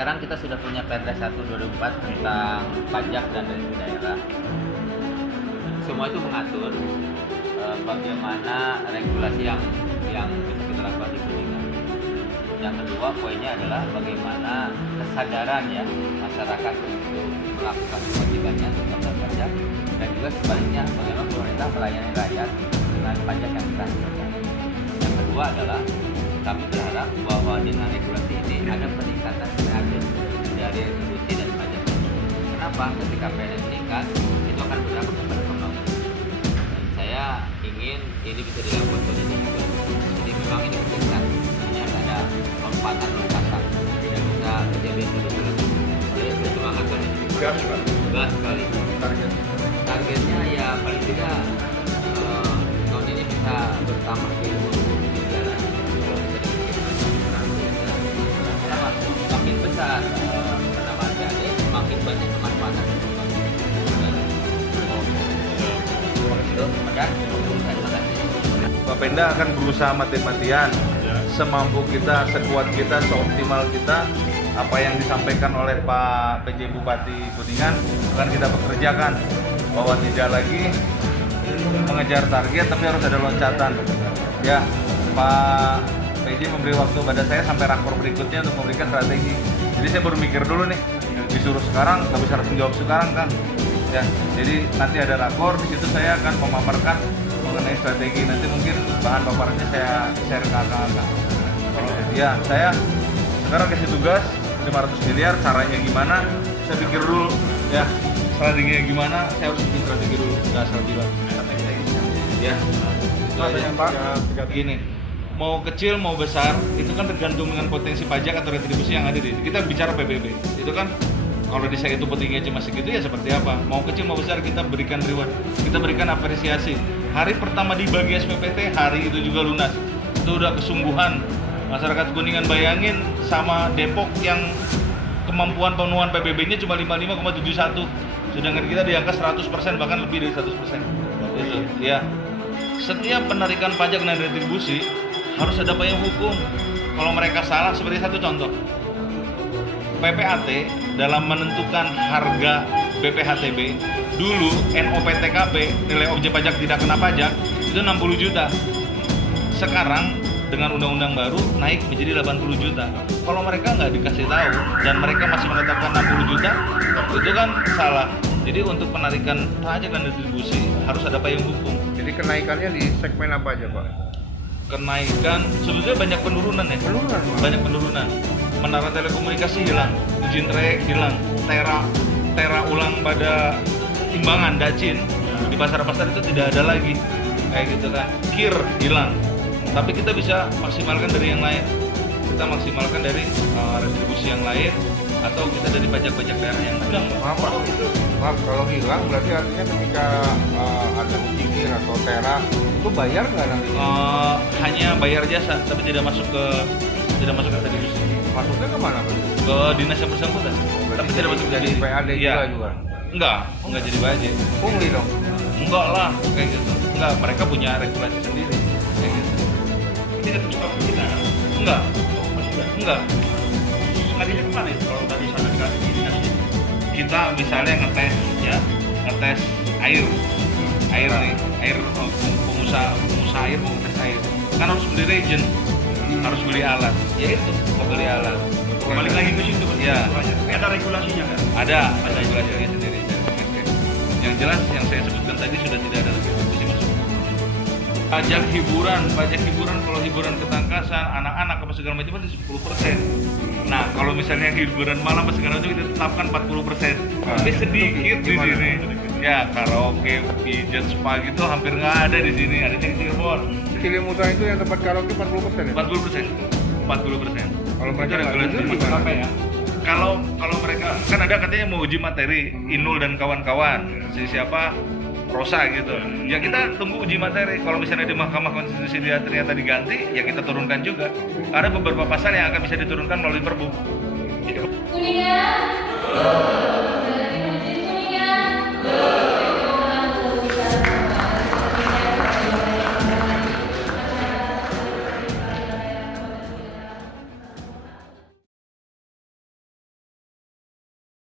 sekarang kita sudah punya Perda 1 2004 tentang pajak dan retribusi daerah. Semua itu mengatur bagaimana regulasi yang bisa kita lakukan di Kuningan. Yang kedua poinnya adalah bagaimana kesadaran ya masyarakat untuk melakukan kewajibannya tentang pajak, dan juga sebaliknya bagaimana pemerintah melayani rakyat dengan pajak yang dilakukan. Yang kedua adalah kami berharap bahwa dengan regulasi ini ada peningkatan kreatif dari retribusi dan pajak. Kenapa? Ketika PNS meningkat, itu akan berdampak kepada pembangunan. Dan saya ingin ini bisa dilakukan pada ini juga. Jadi memang ini penting, hanya ada lompatan, tidak bisa kejadian dulu. Jadi semangat kan ini. Gas sekali. Targetnya ya paling tidak tahun ini bisa bertambah di 20 miliar. Makin besar penambahan PAD, makin banyak kemanfaatan. Terima kasih. Pak Penda akan berusaha mati-matian semampu kita, sekuat kita, seoptimal kita. Apa yang disampaikan oleh Pak PJ Bupati Kuningan akan kita pekerjakan, bahwa tidak lagi mengejar target tapi harus ada loncatan. Ya, Pak PJ memberi waktu pada saya sampai rakor berikutnya untuk memberikan strategi. Jadi saya baru mikir dulu nih, disuruh sekarang nggak bisa langsung jawab sekarang kan. Ya, jadi nanti ada rakor, di situ saya akan memaparkan mengenai strategi. Nanti mungkin bahan paparannya saya share ke kakak-kakak. Ya, saya sekarang kasih tugas 500 miliar, caranya gimana? Saya pikir dulu, ya strateginya gimana? Saya harus bikin strategi dulu, nggak asal bilang. Ya, itu aja Pak. Gini, mau kecil mau besar itu kan tergantung dengan potensi pajak atau retribusi yang ada di. Kita bicara PBB, itu kan kalau di saya itu pentingnya cuma segitu ya seperti apa? Mau kecil mau besar kita berikan reward, kita berikan apresiasi. Hari pertama dibagi SPPT, hari itu juga lunas. Itu udah kesungguhan masyarakat Kuningan. Bayangin sama Depok yang kemampuan pemenuhan PBB-nya cuma 55,71, sedangkan kita di angka 100%, bahkan lebih dari 100%. Gitu. Ya. Setiap penarikan pajak dan retribusi harus ada payung hukum. Kalau mereka salah, seperti satu contoh, PPAT dalam menentukan harga BPHTB dulu NOPTKP, nilai objek pajak tidak kena pajak, itu 60 juta. Sekarang dengan undang-undang baru naik menjadi 80 juta. Kalau mereka nggak dikasih tahu dan mereka masih menetapkan 60 juta, itu kan salah. Jadi untuk penarikan pajak dan retribusi harus ada payung hukum. Jadi kenaikannya di segmen apa aja Pak? Kenaikan sebetulnya banyak penurunan ya. Penurunan Pak? Banyak penurunan. Menara telekomunikasi hilang, izin trayek hilang, tera ulang pada timbangan dacin di pasar-pasar itu tidak ada lagi, kayak gitu kan. Kir hilang. Tapi kita bisa maksimalkan dari yang lain. Kita maksimalkan dari retribusi yang lain, atau kita dari pajak-pajak daerah yang lain. Maaf, kalau hilang berarti artinya ketika ada uji kir atau tera itu bayar nggak nanti? Hanya bayar jasa, tapi tidak masuk ke retribusi. Masuknya kemana Pak? Ke dinas yang bersangkutan. Tapi tidak masuk jadi PAD juga? Enggak jadi wajib. Pungli dong? Enggak lah, kayak gitu. Enggak, mereka punya regulasi sendiri. Kayak gitu. Tidak terjebak kita. Enggak. Enggak. Larinya kemana itu kalau tadi sana dikasih dinas itu? Kita misalnya ngetes air nih, pengusaha air mau ngetes air. Kan harus beli reagent, harus beli alat. Ya itu, mau beli alat. Balik lagi ke situ. Ya. Tapi ada regulasinya kan? Ada regulasinya sendiri. Yang jelas yang saya sebutkan tadi sudah tidak ada lagi retribusi masuk. Pajak hiburan kalau hiburan ketangkasan, anak-anak apa segala macam itu 10%. Nah, kalau misalnya hiburan malam apa segala macam kita tetapkan 40%. Tapi sedikit di sini. Ya, karaoke, pijat, spa gitu hampir nggak ada di sini. Ada di Cirebon. Cilimutan itu yang tempat karaoke 40% ya? 40%. 40%. Kalau mereka Itu nggak regulasi jujur gimana? gimana? ya? Kalau mereka kan ada katanya mau uji materi, Inul dan kawan-kawan, siapa Rosa gitu. Ya kita tunggu uji materi. Kalau misalnya di Mahkamah Konstitusi dia ternyata diganti, ya kita turunkan juga. Ada beberapa pasal yang akan bisa diturunkan melalui Perbu. Kuningan.